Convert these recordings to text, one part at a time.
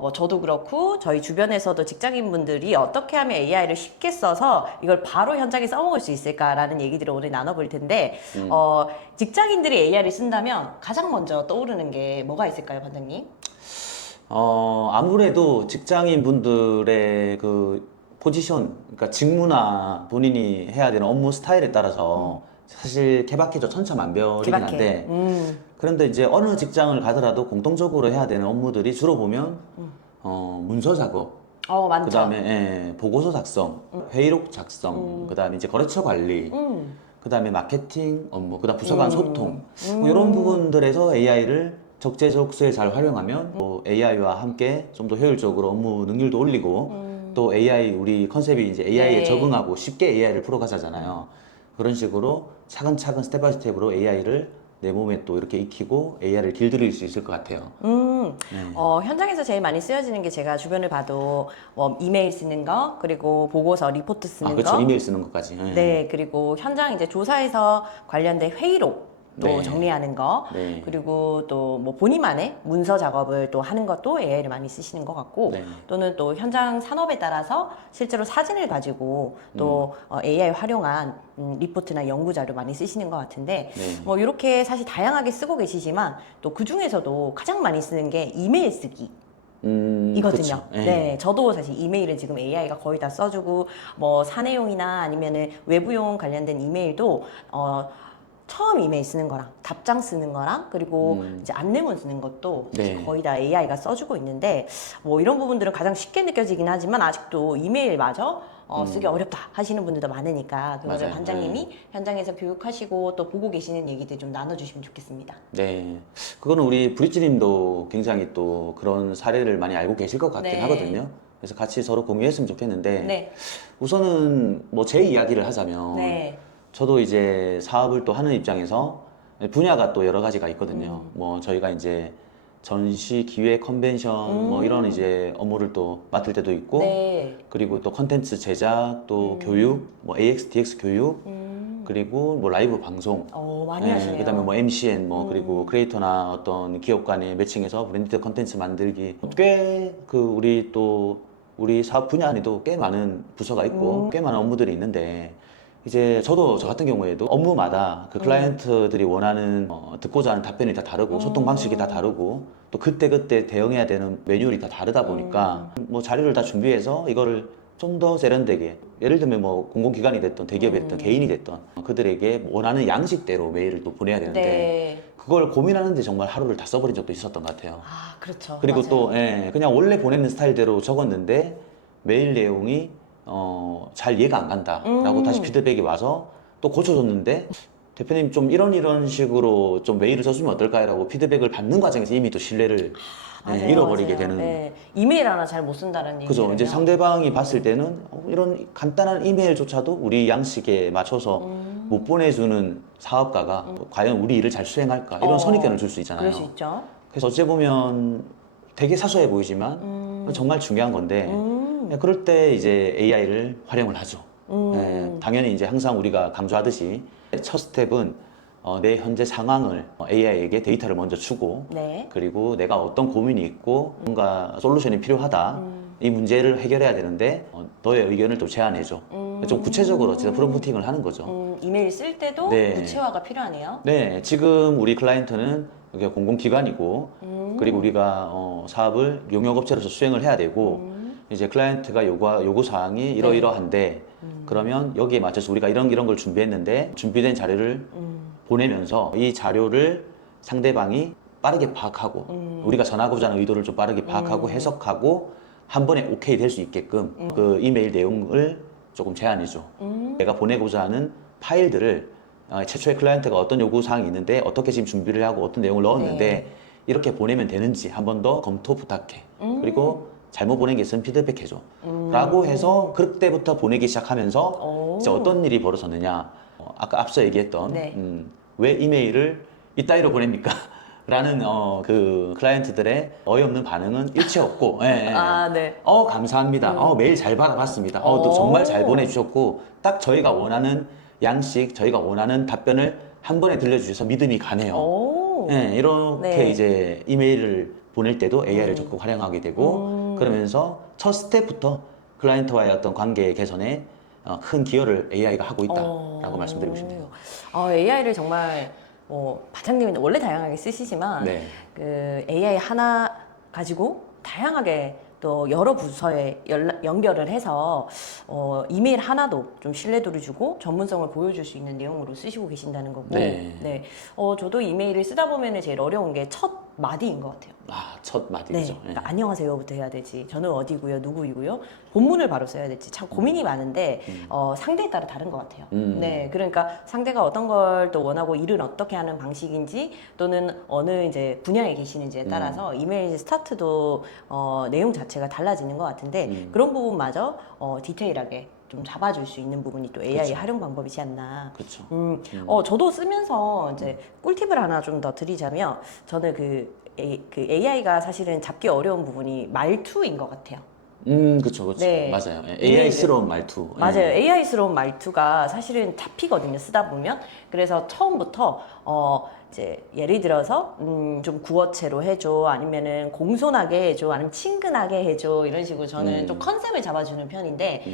뭐 저도 그렇고 저희 주변에서도 직장인분들이 어떻게 하면 AI를 쉽게 써서 이걸 바로 현장에 써먹을 수 있을까라는 얘기들을 오늘 나눠볼 텐데 직장인들이 AI를 쓴다면 가장 먼저 떠오르는 게 뭐가 있을까요, 반장님? 아무래도 직장인 분들의 그 포지션, 그러니까 직무나 본인이 해야 되는 업무 스타일에 따라서 사실 케바케죠. 천차만별이긴 케바케. 한데, 그런데 이제 어느 직장을 가더라도 공통적으로 해야 되는 업무들이 주로 보면, 문서 작업, 많죠. 그 다음에 보고서 작성, 회의록 작성, 그 다음에 이제 거래처 관리, 그 다음에 마케팅 업무, 그 다음 부서 간 소통, 뭐 이런 부분들에서 AI를 적재적소에 잘 활용하면 AI와 함께 좀 더 효율적으로 업무 능률도 올리고 또 AI, 우리 컨셉이 이제 AI에 네. 적응하고 쉽게 AI를 풀어가자잖아요. 그런 식으로 차근차근 스텝 바이 스텝으로 AI를 내 몸에 또 이렇게 익히고 AI를 길들일 수 있을 것 같아요. 현장에서 제일 많이 쓰여지는 게 제가 주변을 봐도 뭐 이메일 쓰는 거, 그리고 보고서, 리포트 쓰는 그렇죠. 거, 이메일 쓰는 것까지. 네, 그리고 현장 이제 조사에서 관련된 회의록 또 네. 정리하는 거, 네. 그리고 또 뭐 본인만의 문서 작업을 또 하는 것도 AI를 많이 쓰시는 것 같고, 네. 또는 또 현장 산업에 따라서 실제로 사진을 가지고 또 AI 활용한 리포트나 연구 자료 많이 쓰시는 것 같은데, 네. 뭐 이렇게 사실 다양하게 쓰고 계시지만 또 그 중에서도 가장 많이 쓰는 게 이메일 쓰기. 이거든요. 그렇죠. 예. 네, 저도 사실 이메일은 지금 AI가 거의 다 써주고 뭐 사내용이나 아니면은 외부용 관련된 이메일도 처음 이메일 쓰는 거랑 답장 쓰는 거랑 그리고 이제 안내문 쓰는 것도 사실 네. 거의 다 AI가 써주고 있는데 뭐 이런 부분들은 가장 쉽게 느껴지긴 하지만 아직도 이메일마저 쓰기 어렵다 하시는 분들도 많으니까 그거를 맞아요. 반장님이 현장에서 교육하시고 또 보고 계시는 얘기들 좀 나눠주시면 좋겠습니다. 네. 그거는 우리 브릿지님도 굉장히 또 그런 사례를 많이 알고 계실 것 같긴 네. 하거든요. 그래서 같이 서로 공유했으면 좋겠는데, 네. 우선은 뭐 제 이야기를 하자면, 네. 저도 이제 사업을 또 하는 입장에서 분야가 또 여러 가지가 있거든요. 뭐 저희가 이제 전시, 기획, 컨벤션 뭐 이런 이제 업무를 또 맡을 때도 있고, 네. 그리고 또 컨텐츠 제작, 또 교육, 뭐 AX, DX 교육, 그리고 뭐 라이브 방송, 많이 하시네요. 그다음에 뭐 MCN 뭐 그리고 크리에이터나 어떤 기업 간의 매칭해서 브랜디드 컨텐츠 만들기 꽤 그 우리 사업 분야 안에도 꽤 많은 부서가 있고 꽤 많은 업무들이 있는데 이제 저도 저 같은 경우에도 업무마다 그 클라이언트들이 원하는 듣고자 하는 답변이 다 다르고 소통 방식이 다 다르고 또 그때그때 대응해야 되는 매뉴얼이 다 다르다 보니까 뭐 자료를 다 준비해서 이거를 좀 더 세련되게 예를 들면 뭐 공공기관이 됐든 대기업이 됐든 개인이 됐든 그들에게 원하는 양식대로 메일을 또 보내야 되는데 네. 그걸 고민하는데 정말 하루를 다 써버린 적도 있었던 것 같아요. 아, 그렇죠. 그리고 맞아요. 또 그냥 원래 보내는 스타일대로 적었는데 메일 내용이 잘 이해가 안 간다라고 다시 피드백이 와서 또 고쳐줬는데 대표님 좀 이런 식으로 좀 메일을 써주면 어떨까요?라고 피드백을 받는 과정에서 이미 또 신뢰를 맞아요, 잃어버리게 맞아요. 되는. 네. 이메일 하나 잘 못 쓴다는 그죠. 얘기를요. 이제 상대방이 봤을 때는 이런 간단한 이메일조차도 우리 양식에 맞춰서 못 보내주는 사업가가 과연 우리 일을 잘 수행할까 이런 선입견을 줄 수 있잖아요. 그럴 수 있죠. 그래서 어찌 보면 되게 사소해 보이지만 정말 중요한 건데 그럴 때 이제 AI를 활용을 하죠. 당연히 이제 항상 우리가 강조하듯이 첫 스텝은 내 현재 상황을 AI에게 데이터를 먼저 주고 네. 그리고 내가 어떤 고민이 있고 뭔가 솔루션이 필요하다 이 문제를 해결해야 되는데 너의 의견을 또 제안해줘. 좀 구체적으로 진짜 프롬프팅을 하는 거죠. 이메일 쓸 때도 네. 구체화가 필요하네요. 네, 지금 우리 클라이언트는 여기가 공공기관이고 그리고 우리가 사업을 용역업체로서 수행을 해야 되고 이제 클라이언트가 요구사항이 이러이러한데 그러면 여기에 맞춰서 우리가 이런 걸 준비했는데 준비된 자료를 보내면서 이 자료를 상대방이 빠르게 파악하고 우리가 전하고자 하는 의도를 좀 빠르게 파악하고 해석하고 한 번에 오케이 될 수 있게끔 그 이메일 내용을 조금 제안해줘. 내가 보내고자 하는 파일들을 최초의 클라이언트가 어떤 요구사항이 있는데 어떻게 지금 준비를 하고 어떤 내용을 넣었는데 네. 이렇게 보내면 되는지 한 번 더 검토 부탁해. 그리고 잘못 보낸 게 있으면 피드백해줘. 라고 해서 그때부터 보내기 시작하면서 이제 어떤 일이 벌어졌느냐. 아까 앞서 얘기했던 네. 왜 이메일을 이따위로 보냅니까? 라는 그 클라이언트들의 어이없는 반응은 일체 없고 아, 네. 감사합니다. 메일 잘 받아봤습니다. 또 정말 잘 보내주셨고 딱 저희가 원하는 양식, 저희가 원하는 답변을 한 번에 들려주셔서 믿음이 가네요. 오. 이렇게 네. 이제 이메일을 보낼 때도 AI를 적극 활용하게 되고 그러면서 첫 스텝부터 클라이언트와의 어떤 관계 개선에 큰 기여를 AI가 하고 있다라고 말씀드리고 싶네요. AI를 정말 바장님은 원래 다양하게 쓰시지만 네. 그 AI 하나 가지고 다양하게 또 여러 부서에 연결을 해서 이메일 하나도 좀 신뢰도를 주고 전문성을 보여줄 수 있는 내용으로 쓰시고 계신다는 거고. 네. 네. 저도 이메일을 쓰다 보면 제일 어려운 게 첫 마디인 것 같아요. 첫 네. 마디죠. 그러니까 안녕하세요부터 해야 되지. 저는 어디고요, 누구이고요. 본문을 바로 써야 될지 참 고민이 많은데 상대에 따라 다른 것 같아요. 네, 그러니까 상대가 어떤 걸 또 원하고 일을 어떻게 하는 방식인지 또는 어느 이제 분야에 계시는지에 따라서 이메일 스타트도 내용 자체가 달라지는 것 같은데 그런 부분마저 디테일하게 좀 잡아줄 수 있는 부분이 또 AI 그렇죠. 활용 방법이지 않나. 그렇죠. 저도 쓰면서 이제 꿀팁을 하나 좀 더 드리자면 저는 그 AI가 사실은 잡기 어려운 부분이 말투인 것 같아요. 그렇죠, 그렇죠. 네. 맞아요. AI스러운 말투. 맞아요. 예. AI스러운 말투가 사실은 잡히거든요. 쓰다 보면. 그래서 처음부터 이제 예를 들어서 좀 구어체로 해줘, 아니면은 공손하게 해줘, 아니면 친근하게 해줘 이런 식으로 저는 좀 컨셉을 잡아주는 편인데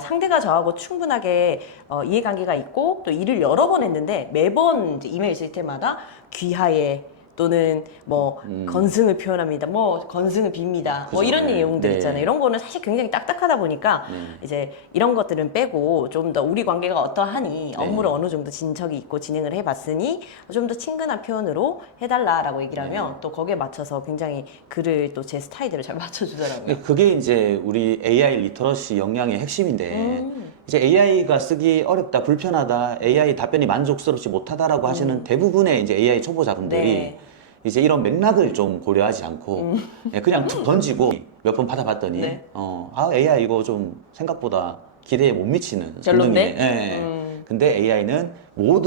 상대가 저하고 충분하게 이해관계가 있고 또 일을 여러 번 했는데 매번 이제 이메일 쓸 때마다 귀하에 또는 뭐 건승을 표현합니다. 뭐 건승을 빕니다. 뭐 그죠. 이런 네. 내용들 네. 있잖아요. 이런 거는 사실 굉장히 딱딱하다 보니까 이제 이런 것들은 빼고 좀 더 우리 관계가 어떠하니 업무를 어느 정도 진척이 있고 진행을 해봤으니 좀 더 친근한 표현으로 해달라라고 얘기를 하면 또 거기에 맞춰서 굉장히 글을 또 제 스타일대로 잘 맞춰주더라고요. 그게 이제 우리 AI 리터러시 역량의 핵심인데 이제 AI가 쓰기 어렵다, 불편하다, AI 답변이 만족스럽지 못하다라고 하시는 대부분의 이제 AI 초보자분들이 네. 이제 이런 맥락을 좀 고려하지 않고 그냥 툭 던지고 몇 번 받아봤더니 네. AI 이거 좀 생각보다 기대에 못 미치는 별론데? 성능이네. 근데 AI는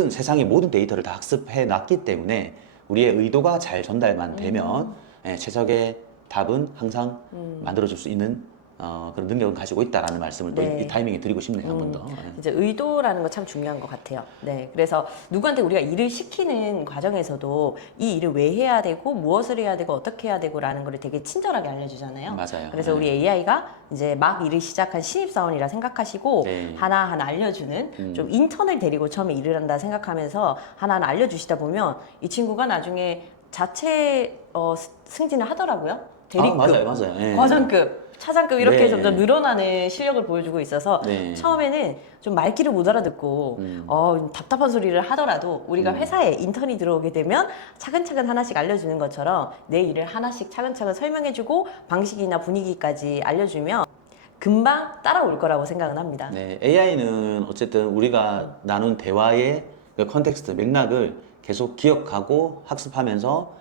세상의 모든 데이터를 다 학습해 놨기 때문에 우리의 의도가 잘 전달만 되면 최적의 답은 항상 만들어줄 수 있는 그런 능력을 가지고 있다라는 말씀을 또 네. 이 타이밍에 드리고 싶네요. 한 번 더. 이제 의도라는 거 참 중요한 것 같아요. 네, 그래서 누구한테 우리가 일을 시키는 과정에서도 이 일을 왜 해야 되고 무엇을 해야 되고 어떻게 해야 되고라는 거를 되게 친절하게 알려주잖아요. 맞아요. 그래서 우리 AI가 이제 막 일을 시작한 신입사원이라 생각하시고 네. 하나하나 알려주는 좀 인턴을 데리고 처음에 일을 한다 생각하면서 하나하나 알려주시다 보면 이 친구가 나중에 자체 승진을 하더라고요. 대리급, 맞아요. 예. 과장급, 차장급 이렇게 네. 점점 늘어나는 실력을 보여주고 있어서 네. 처음에는 좀 말귀를 못 알아듣고 답답한 소리를 하더라도 우리가 회사에 인턴이 들어오게 되면 차근차근 하나씩 알려주는 것처럼 내 일을 하나씩 차근차근 설명해주고 방식이나 분위기까지 알려주면 금방 따라올 거라고 생각은 합니다. 네, AI는 어쨌든 우리가 나눈 대화의 그 컨텍스트, 맥락을 계속 기억하고 학습하면서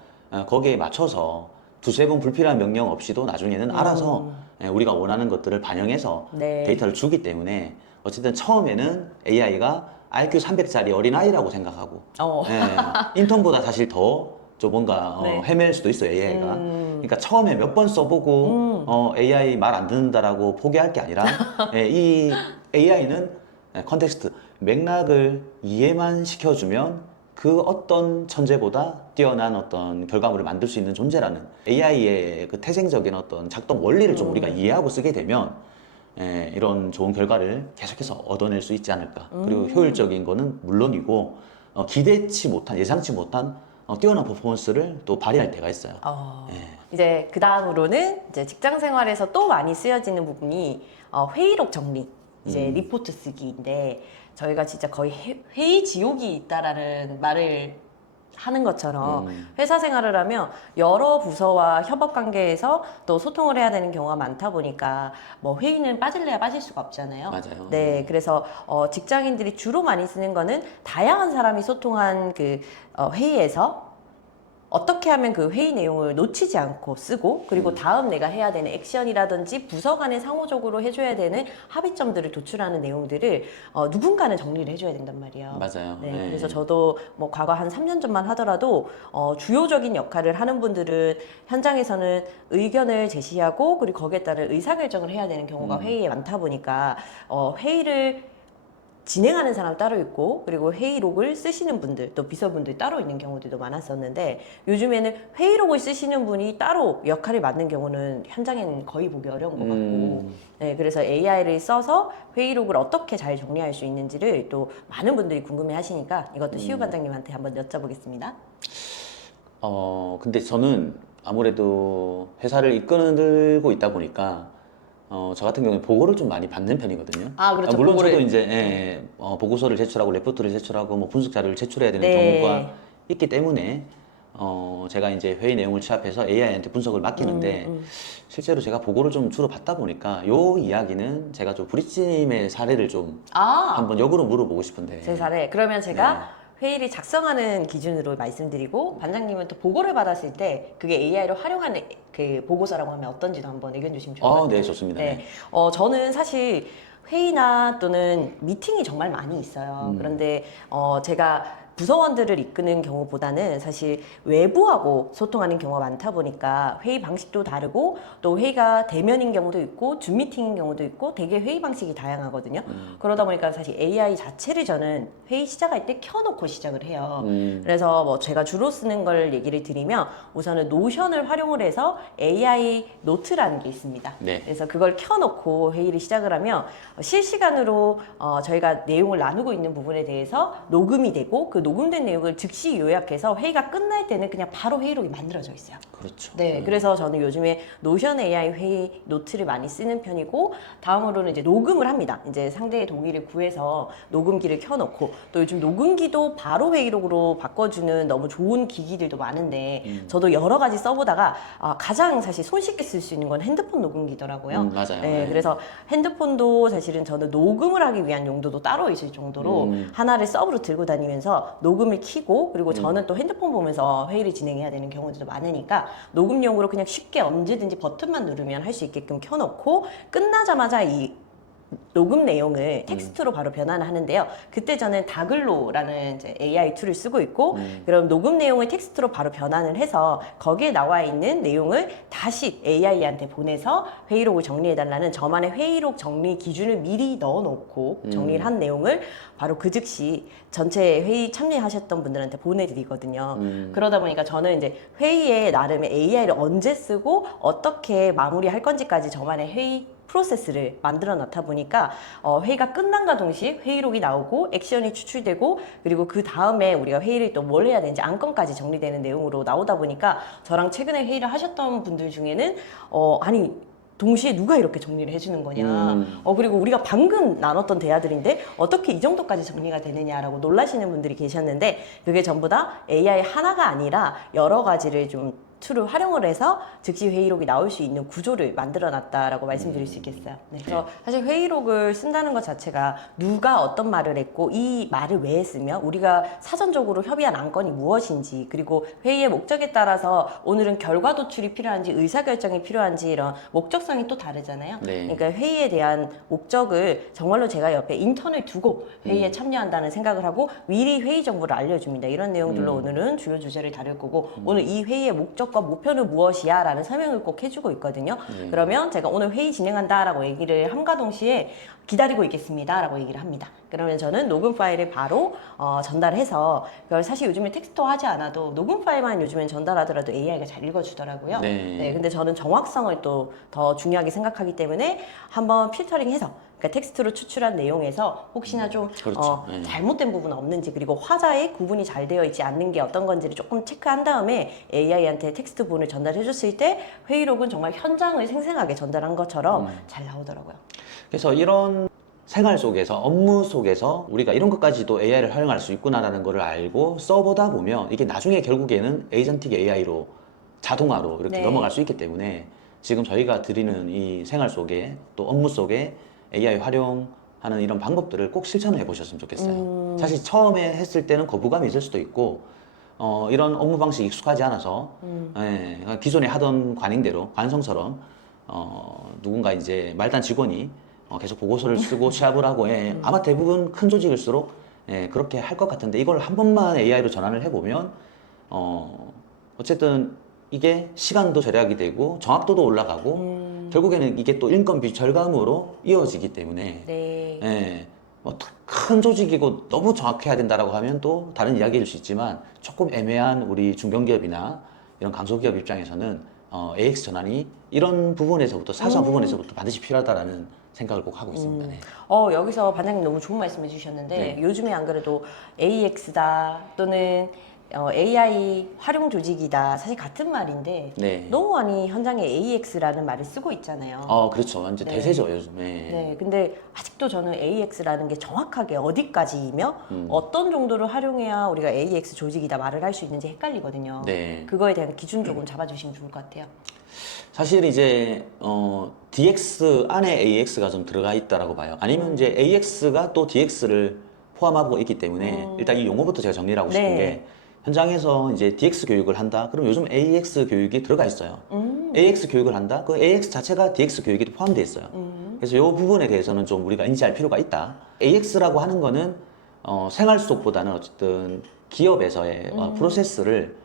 거기에 맞춰서 두세 번 불필요한 명령 없이도 나중에는 알아서 우리가 원하는 것들을 반영해서 네. 데이터를 주기 때문에 어쨌든 처음에는 AI가 IQ 300짜리 어린아이라고 생각하고 인턴보다 사실 더 좀 뭔가 네. 헤맬 수도 있어요, AI가. 그러니까 처음에 몇 번 써보고 AI 말 안 듣는다라고 포기할 게 아니라 이 AI는 컨텍스트, 맥락을 이해만 시켜주면 그 어떤 천재보다 뛰어난 어떤 결과물을 만들 수 있는 존재라는 AI의 그 태생적인 어떤 작동 원리를 좀 우리가 이해하고 쓰게 되면 이런 좋은 결과를 계속해서 얻어낼 수 있지 않을까. 그리고 효율적인 거는 물론이고 기대치 못한, 예상치 못한 뛰어난 퍼포먼스를 또 발휘할 때가 있어요. 이제 그 다음으로는 이제 직장 생활에서 또 많이 쓰여지는 부분이 회의록 정리, 이제 리포트 쓰기인데 저희가 진짜 거의 회의 지옥이 있다라는 말을 하는 것처럼 회사 생활을 하면 여러 부서와 협업 관계에서 또 소통을 해야 되는 경우가 많다 보니까 뭐 회의는 빠질래야 빠질 수가 없잖아요. 맞아요. 네, 그래서 직장인들이 주로 많이 쓰는 거는 다양한 사람이 소통한 그 회의에서 어떻게 하면 그 회의 내용을 놓치지 않고 쓰고 그리고 다음 내가 해야 되는 액션이라든지 부서 간에 상호적으로 해줘야 되는 합의점들을 도출하는 내용들을 누군가는 정리를 해줘야 된단 말이에요. 맞아요. 네, 네. 그래서 저도 뭐 과거 한 3년 전만 하더라도 주요적인 역할을 하는 분들은 현장에서는 의견을 제시하고 그리고 거기에 따른 의사결정을 해야 되는 경우가 회의에 많다 보니까 회의를 진행하는 사람 따로 있고 그리고 회의록을 쓰시는 분들 또 비서분들이 따로 있는 경우들도 많았었는데 요즘에는 회의록을 쓰시는 분이 따로 역할을 맡는 경우는 현장에는 거의 보기 어려운 것 같고 네, 그래서 AI를 써서 회의록을 어떻게 잘 정리할 수 있는지를 또 많은 분들이 궁금해 하시니까 이것도 시우 반장님한테 한번 여쭤보겠습니다. 근데 저는 아무래도 회사를 이끌고 있다 보니까 저 같은 경우는 보고를 좀 많이 받는 편이거든요. 아, 그렇죠. 물론 보고를. 저도 이제 보고서를 제출하고 레포트를 제출하고 뭐 분석 자료를 제출해야 되는 네. 경우가 있기 때문에 제가 이제 회의 내용을 취합해서 AI한테 분석을 맡기는데 실제로 제가 보고를 좀 주로 받다 보니까 요 이야기는 제가 좀 브릿지님의 사례를 좀 아, 한번 역으로 물어보고 싶은데. 제 사례. 그러면 제가 회의를 작성하는 기준으로 말씀드리고 반장님은 또 보고를 받았을 때 그게 AI로 활용하는 그 보고서라고 하면 어떤지도 한번 의견 주시면 좋을 것 같아요. 네, 좋습니다. 네. 저는 사실 회의나 또는 미팅이 정말 많이 있어요. 그런데 제가 부서원들을 이끄는 경우보다는 사실 외부하고 소통하는 경우가 많다 보니까 회의 방식도 다르고 또 회의가 대면인 경우도 있고 줌 미팅인 경우도 있고 되게 회의 방식이 다양하거든요. 그러다 보니까 사실 AI 자체를 저는 회의 시작할 때 켜놓고 시작을 해요. 그래서 뭐 제가 주로 쓰는 걸 얘기를 드리면 우선은 노션을 활용을 해서 AI 노트라는 게 있습니다. 네. 그래서 그걸 켜놓고 회의를 시작을 하면 실시간으로 저희가 내용을 나누고 있는 부분에 대해서 녹음이 되고 그 녹음된 내용을 즉시 요약해서 회의가 끝날 때는 그냥 바로 회의록이 만들어져 있어요. 그렇죠. 네, 그래서 저는 요즘에 노션 AI 회의 노트를 많이 쓰는 편이고 다음으로는 이제 녹음을 합니다. 이제 상대의 동의를 구해서 녹음기를 켜놓고 또 요즘 녹음기도 바로 회의록으로 바꿔주는 너무 좋은 기기들도 많은데 저도 여러 가지 써보다가 가장 사실 손쉽게 쓸 수 있는 건 핸드폰 녹음기더라고요. 맞아요. 네, 네. 그래서 핸드폰도 사실은 저는 녹음을 하기 위한 용도도 따로 있을 정도로 하나를 서브로 들고 다니면서 녹음을 켜고 그리고 저는 또 핸드폰 보면서 회의를 진행해야 되는 경우들도 많으니까 녹음용으로 그냥 쉽게 언제든지 버튼만 누르면 할 수 있게끔 켜놓고 끝나자마자 이 녹음 내용을 텍스트로 바로 변환을 하는데요. 그때 저는 다글로라는 이제 AI 툴을 쓰고 있고 그럼 녹음 내용을 텍스트로 바로 변환을 해서 거기에 나와 있는 내용을 다시 AI한테 보내서 회의록을 정리해달라는 저만의 회의록 정리 기준을 미리 넣어놓고 정리를 한 내용을 바로 그 즉시 전체 회의 참여하셨던 분들한테 보내드리거든요. 그러다 보니까 저는 이제 회의에 나름의 AI를 언제 쓰고 어떻게 마무리할 건지까지 저만의 회의 프로세스를 만들어 놨다 보니까 회의가 끝난과 동시에 회의록이 나오고 액션이 추출되고 그리고 그 다음에 우리가 회의를 또 뭘 해야 되는지 안건까지 정리되는 내용으로 나오다 보니까 저랑 최근에 회의를 하셨던 분들 중에는 아니 동시에 누가 이렇게 정리를 해주는 거냐 그리고 우리가 방금 나눴던 대화들인데 어떻게 이 정도까지 정리가 되느냐라고 놀라시는 분들이 계셨는데 그게 전부 다 AI 하나가 아니라 여러 가지를 좀 툴을 활용을 해서 즉시 회의록이 나올 수 있는 구조를 만들어 놨다라고 말씀드릴 수 있겠어요. 네. 그래서 사실 회의록을 쓴다는 것 자체가 누가 어떤 말을 했고 이 말을 왜 했으며 우리가 사전적으로 협의한 안건이 무엇인지 그리고 회의의 목적에 따라서 오늘은 결과 도출이 필요한지 의사결정이 필요한지 이런 목적성이 또 다르잖아요. 네. 그러니까 회의에 대한 목적을 정말로 제가 옆에 인턴을 두고 회의에 참여한다는 생각을 하고 미리 회의 정보를 알려줍니다. 이런 내용들로 오늘은 주요 주제를 다룰 거고 오늘 이 회의의 목적 목표는 무엇이야? 라는 설명을 꼭 해주고 있거든요. 그러면 제가 오늘 회의 진행한다 라고 얘기를 함과 동시에 기다리고 있겠습니다 라고 얘기를 합니다. 그러면 저는 녹음 파일을 바로 전달해서 그걸 사실 요즘에 텍스트화 하지 않아도 녹음 파일만 요즘엔 전달하더라도 AI가 잘 읽어주더라고요. 네. 근데 저는 정확성을 또 더 중요하게 생각하기 때문에 한번 필터링해서 그러니까 텍스트로 추출한 내용에서 혹시나 좀 그렇죠. 잘못된 부분 없는지 그리고 화자의 구분이 잘 되어 있지 않는 게 어떤 건지를 조금 체크한 다음에 AI한테 텍스트본을 전달해 줬을 때 회의록은 정말 현장을 생생하게 전달한 것처럼 잘 나오더라고요. 그래서 이런 생활 속에서 업무 속에서 우리가 이런 것까지도 AI를 활용할 수 있구나라는 것을 알고 써보다 보면 이게 나중에 결국에는 에이전틱 AI로 자동화로 이렇게 네. 넘어갈 수 있기 때문에 지금 저희가 드리는 이 생활 속에 또 업무 속에 AI 활용하는 이런 방법들을 꼭 실천을 해보셨으면 좋겠어요. 사실 처음에 했을 때는 거부감이 있을 수도 있고 이런 업무 방식이 익숙하지 않아서 기존에 하던 관행대로 관성처럼 누군가 이제 말단 직원이 계속 보고서를 쓰고 취합을 하고 아마 대부분 큰 조직일수록 그렇게 할 것 같은데 이걸 한 번만 AI로 전환을 해보면 어쨌든 이게 시간도 절약이 되고 정확도도 올라가고 결국에는 이게 또 인건비 절감으로 이어지기 때문에 네. 예, 큰 조직이고 너무 정확해야 된다라고 하면 또 다른 이야기일 수 있지만 조금 애매한 우리 중견기업이나 이런 강소기업 입장에서는 AX 전환이 이런 부분에서부터 사소한 부분에서부터 반드시 필요하다라는 생각을 꼭 하고 있습니다. 네. 여기서 반장님 너무 좋은 말씀 해주셨는데 네. 요즘에 안 그래도 AX다 또는 AI 활용 조직이다 사실 같은 말인데 네. 너무 많이 현장에 AX라는 말을 쓰고 있잖아요. 그렇죠. 완전 네. 대세죠, 요즘에. 네, 근데 아직도 저는 AX라는 게 정확하게 어디까지이며 음. 어떤 정도를 활용해야 우리가 AX 조직이다 말을 할 수 있는지 헷갈리거든요. 네. 그거에 대한 기준 조금 잡아주시면 좋을 것 같아요. 사실 이제 DX 안에 AX가 좀 들어가 있다라고 봐요. 아니면 이제 AX가 또 DX를 포함하고 있기 때문에 일단 이 용어부터 제가 정리를 하고 싶은 네. 게 현장에서 이제 DX 교육을 한다. 그럼 요즘 AX 교육이 들어가 있어요. AX 교육을 한다. 그 AX 자체가 DX 교육이 포함되어 있어요. 그래서 이 부분에 대해서는 좀 우리가 인지할 필요가 있다. AX라고 하는 거는 생활 속보다는 어쨌든 기업에서의 프로세스를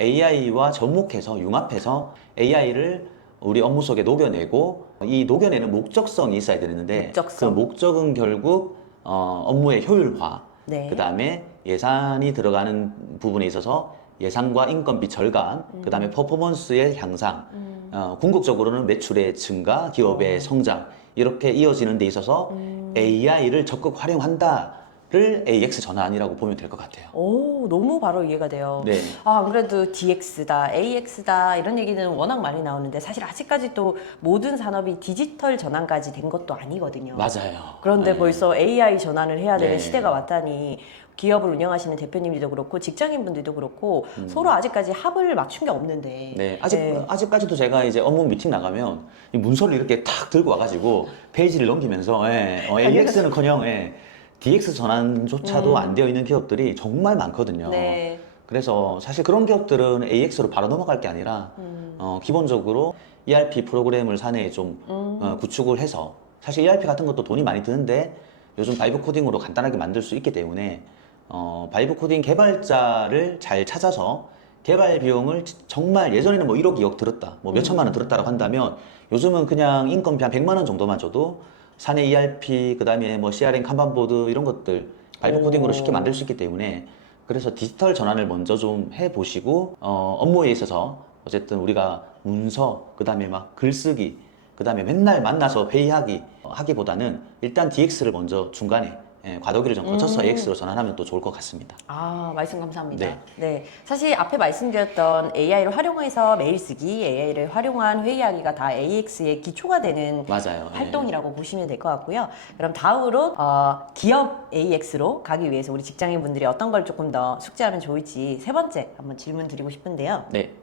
AI와 접목해서 융합해서 AI를 우리 업무 속에 녹여내고 이 녹여내는 목적성이 있어야 되는데 목적성. 그 목적은 결국 업무의 효율화 네. 그 다음에 예산이 들어가는 부분에 있어서 예산과 인건비 절감 그 다음에 퍼포먼스의 향상 궁극적으로는 매출의 증가 기업의 성장 이렇게 이어지는 데 있어서 AI를 적극 활용한다를 AX 전환이라고 보면 될 것 같아요. 오, 너무 바로 이해가 돼요. 네. 안 그래도 DX다, AX다 이런 얘기는 워낙 많이 나오는데 사실 아직까지 또 모든 산업이 디지털 전환까지 된 것도 아니거든요. 맞아요. 그런데 네. 벌써 AI 전환을 해야 되는 네. 시대가 왔다니 기업을 운영하시는 대표님들도 그렇고 직장인분들도 그렇고 서로 아직까지 합을 맞춘 게 없는데 네, 아직까지도 제가 이제 업무 미팅 나가면 이 문서를 이렇게 탁 들고 와가지고 페이지를 넘기면서 AX는커녕 DX 전환조차도 안 되어 있는 기업들이 정말 많거든요. 네. 그래서 사실 그런 기업들은 AX로 바로 넘어갈 게 아니라 기본적으로 ERP 프로그램을 사내에 좀 구축을 해서 사실 ERP 같은 것도 돈이 많이 드는데 요즘 바이브 코딩으로 간단하게 만들 수 있기 때문에 바이브 코딩 개발자를 잘 찾아서 개발 비용을 정말 예전에는 뭐 1억, 2억 들었다, 뭐 몇천만 원 들었다고 한다면 요즘은 그냥 인건비 한 100만 원 정도만 줘도 사내 ERP, 그 다음에 뭐 CRM kanban보드 이런 것들 바이브 코딩으로 쉽게 만들 수 있기 때문에 그래서 디지털 전환을 먼저 좀 해보시고 업무에 있어서 어쨌든 우리가 문서, 그 다음에 막 글쓰기, 그 다음에 맨날 만나서 회의하기 하기보다는 일단 DX를 먼저 중간에 과도기를 좀 거쳐서 AX로 전환하면 또 좋을 것 같습니다. 말씀 감사합니다. 네. 네. 사실 앞에 말씀드렸던 AI를 활용해서 메일 쓰기, AI를 활용한 회의하기가 다 AX의 기초가 되는 맞아요. 활동이라고 보시면 될 것 같고요. 그럼 다음으로 기업 AX로 가기 위해서 우리 직장인분들이 어떤 걸 조금 더 숙지하면 좋을지 세 번째 한번 질문 드리고 싶은데요. 네.